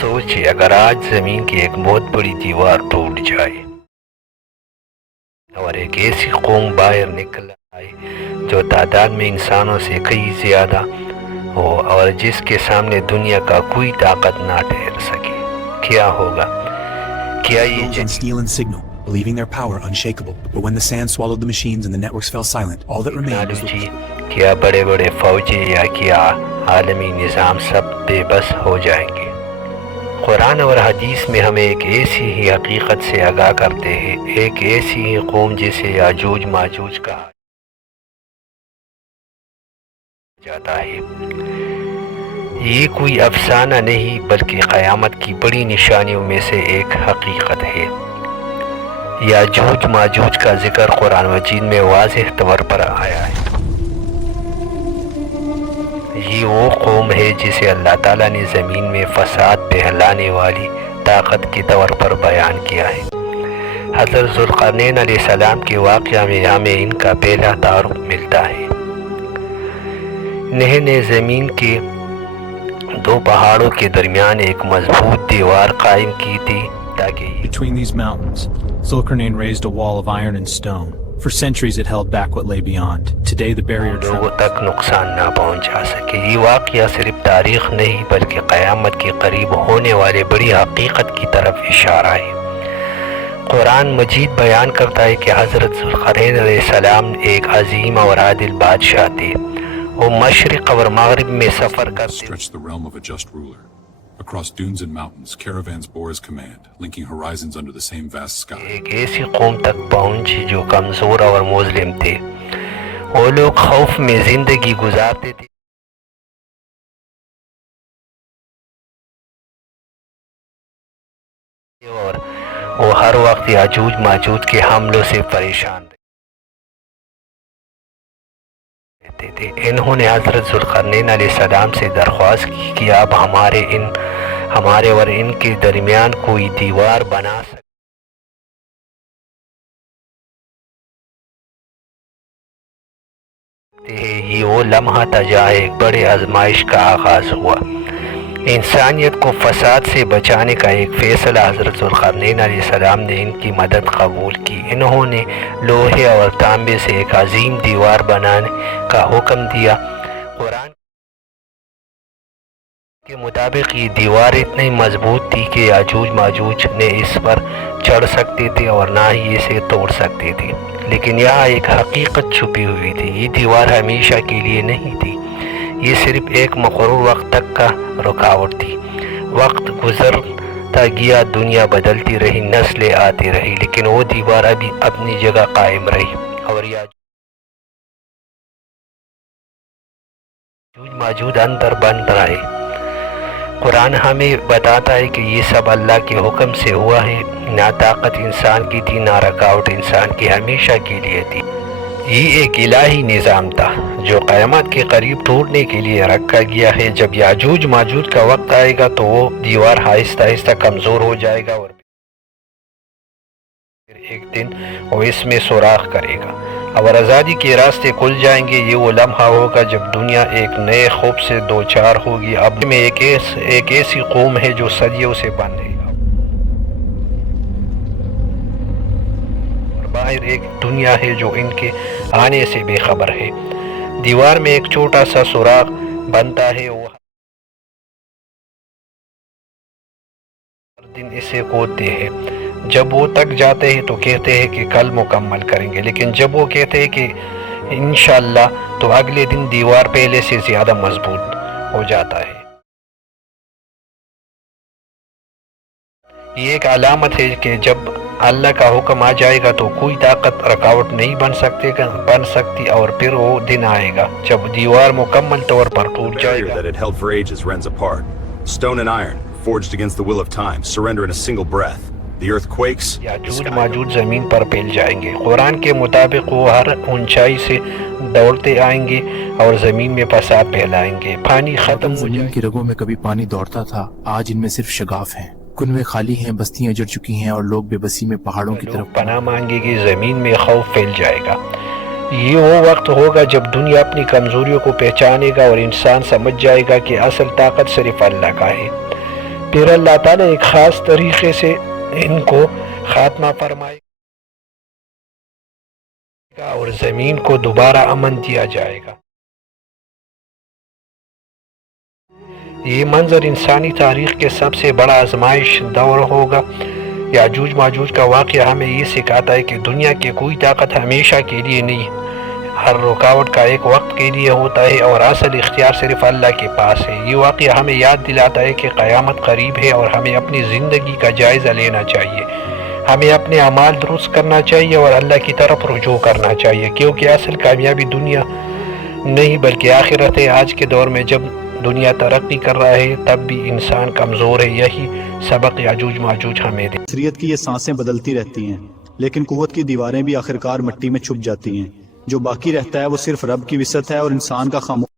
سوچیں اگر آج زمین کی ایک بہت بڑی دیوار ٹوٹ جائے اور ایک ایسی قوم باہر نکل آئے جو تعداد میں انسانوں سے کئی زیادہ ہو اور جس کے سامنے دنیا کا کوئی طاقت نہ ٹھہر سکے، کیا ہوگا؟ کیا یہ Those on steel and signal, believing their power unshakable. But when the sand swallowed the machines and the networks fell silent, all that remained was the technology, کیا بڑے بڑے فوجی یا کیا عالمی نظام سب بے بس ہو جائیں گے؟ قرآن اور حدیث میں ہمیں ایک ایسی ہی حقیقت سے آگاہ کرتے ہیں، ایک ایسی ہی قوم جسے یاجوج ماجوج کہا جاتا ہے۔ یہ کوئی افسانہ نہیں بلکہ قیامت کی بڑی نشانیوں میں سے ایک حقیقت ہے۔ یاجوج ماجوج کا ذکر قرآن مجید میں واضح طور پر آیا ہے۔ یہ وہ قوم ہے جسے اللہ تعالیٰ نے زمین میں فساد پھیلانے والی طاقت کے طور پر بیان کیا ہے۔ حضرت ذوالقرنین علیہ السلام کے واقعہ میں ہمیں ان کا پہلا تعارف ملتا ہے۔ انہیں نے زمین کے دو پہاڑوں کے درمیان ایک مضبوط دیوار قائم کی تھی تاکہ Between these mountains, Zulkarnain raised a wall of iron and stone. For centuries it held back what lay beyond. Today the barrier لوگوں تک نقصان نہ پہنچا سکے۔ یہ واقعہ صرف تاریخ نہیں بلکہ قیامت کے قریب ہونے والے بڑی حقیقت کی طرف اشارہ ہے۔ قرآن مجید بیان کرتا ہے کہ حضرت ذوالقرنین علیہ السلام ایک عظیم اور عادل بادشاہ تھے۔ وہ مشرق اور مغرب میں سفر کرتے stretched the realm of a just ruler. Across dunes and mountains, caravans bore his command, linking horizons under the same vast sky. ایک ایسی قوم تک پہنچی جو کمزور اور مظلم تھے۔ وہ لوگ خوف میں زندگی گزارتے تھے اور وہ ہر وقت یاجوج ماجوج کے حملوں سے پریشان رہتے تھے۔ انہوں نے حضرت ذوالقرنین علیہ السلام سے درخواست کی کہ آپ ہمارے اور ان کے درمیان کوئی دیوار بنا سکتے ہیں۔ یہ وہ لمحہ تھا جہاں ایک بڑے آزمائش کا آغاز ہوا۔ انسانیت کو فساد سے بچانے کا ایک فیصلہ حضرت ذوالقرنین علیہ السلام نے ان کی مدد قبول کی۔ انہوں نے لوہے اور تانبے سے ایک عظیم دیوار بنانے کا حکم دیا۔ قرآن کے مطابق یہ دیوار اتنی مضبوط تھی کہ یاجوج ماجوج نے اس پر چڑھ سکتے تھے اور نہ ہی اسے توڑ سکتے تھے۔ لیکن یہاں ایک حقیقت چھپی ہوئی تھی، یہ دیوار ہمیشہ کے لیے نہیں تھی، یہ صرف ایک مقرر وقت تک کا رکاوٹ تھی۔ وقت گزرتا گیا، دنیا بدلتی رہی، نسلیں آتی رہی، لیکن وہ دیوار ابھی اپنی جگہ قائم رہی اور یاجوج ماجوج اندر بند رہے۔ قرآن ہمیں بتاتا ہے کہ یہ سب اللہ کے حکم سے ہوا ہے، نہ طاقت انسان کی تھی، نہ رکاوٹ انسان کی، ہمیشہ کے لیے تھی۔ یہ ایک الہی نظام تھا جو قیامت کے قریب ٹوٹنے کے لیے رکھا گیا ہے۔ جب یاجوج ماجوج کا وقت آئے گا تو وہ دیوار آہستہ آہستہ کمزور ہو جائے گا اور پھر ایک دن وہ اس میں سوراخ کرے گا اور آزادی کے راستے کھل جائیں گے۔ یہ وہ لمحہ ہوگا جب دنیا ایک نئے خوف سے دوچار ہوگی۔ اب میں ایک ایسی قوم ہے جو صدیوں سے بند ہے اور باہر ایک دنیا ہے جو ان کے آنے سے بے خبر ہے۔ دیوار میں ایک چھوٹا سا سوراخ بنتا ہے، وہ ہر دن اسے کھودتے ہیں۔ جب وہ تک جاتے ہیں تو کہتے ہیں کہ کل مکمل کریں گے، لیکن جب وہ کہتے ہیں کہ انشاءاللہ تو اگلے دن دیوار پہلے سے زیادہ مضبوط ہو جاتا ہے۔ یہ ایک علامت ہے کہ جب اللہ کا حکم آ جائے گا تو کوئی طاقت رکاوٹ نہیں بن سکتی اور پھر وہ دن آئے گا جب دیوار مکمل طور پر ٹوٹ جائے گا۔ that had held for ages rends apart. Stone and iron, forged against the will of time, surrender in a single breath. The earth quakes. یاجوج ماجوج زمین پر پھیل جائیں گے۔ قرآن کے مطابق وہ ہر اونچائی سے دوڑتے آئیں گے اور زمین میں فساد پھیلائیں گے۔ پانی ختم ہو زمین جائے کی رگوں میں کبھی پانی دوڑتا تھا، آج ان میں صرف شگاف ہیں، کنویں خالی ہیں، بستیاں جڑ چکی ہیں اور لوگ بے بسی میں پہاڑوں کی طرف پناہ مانگے گی، زمین میں خوف پھیل جائے گا۔ یہ وہ وقت ہوگا جب دنیا اپنی کمزوریوں کو پہچانے گا اور انسان سمجھ جائے گا کہ اصل طاقت صرف اللہ کا ہے۔ پھر اللہ تعالیٰ ایک خاص طریقے سے ان کو خاتمہ فرمائے گا اور زمین کو دوبارہ امن دیا جائے گا۔ یہ منظر انسانی تاریخ کے سب سے بڑا آزمائش دور ہوگا۔ یاجوج ماجوج کا واقعہ ہمیں یہ سکھاتا ہے کہ دنیا کی کوئی طاقت ہمیشہ کے لیے نہیں، ہر رکاوٹ کا ایک وقت کے لیے ہوتا ہے اور اصل اختیار صرف اللہ کے پاس ہے۔ یہ واقعہ ہمیں یاد دلاتا ہے کہ قیامت قریب ہے اور ہمیں اپنی زندگی کا جائزہ لینا چاہیے، ہمیں اپنے اعمال درست کرنا چاہیے اور اللہ کی طرف رجوع کرنا چاہیے، کیونکہ اصل کامیابی دنیا نہیں بلکہ آخرت ہے۔ آج کے دور میں جب دنیا ترقی کر رہا ہے تب بھی انسان کمزور ہے، یہی سبق یاجوج ماجوج ہمیں دے۔ بصیرت کی یہ سانسیں بدلتی رہتی ہیں، لیکن قوت کی دیواریں بھی آخرکار مٹی میں چھپ جاتی ہیں۔ جو باقی رہتا ہے وہ صرف رب کی وسعت ہے اور انسان کا خاموش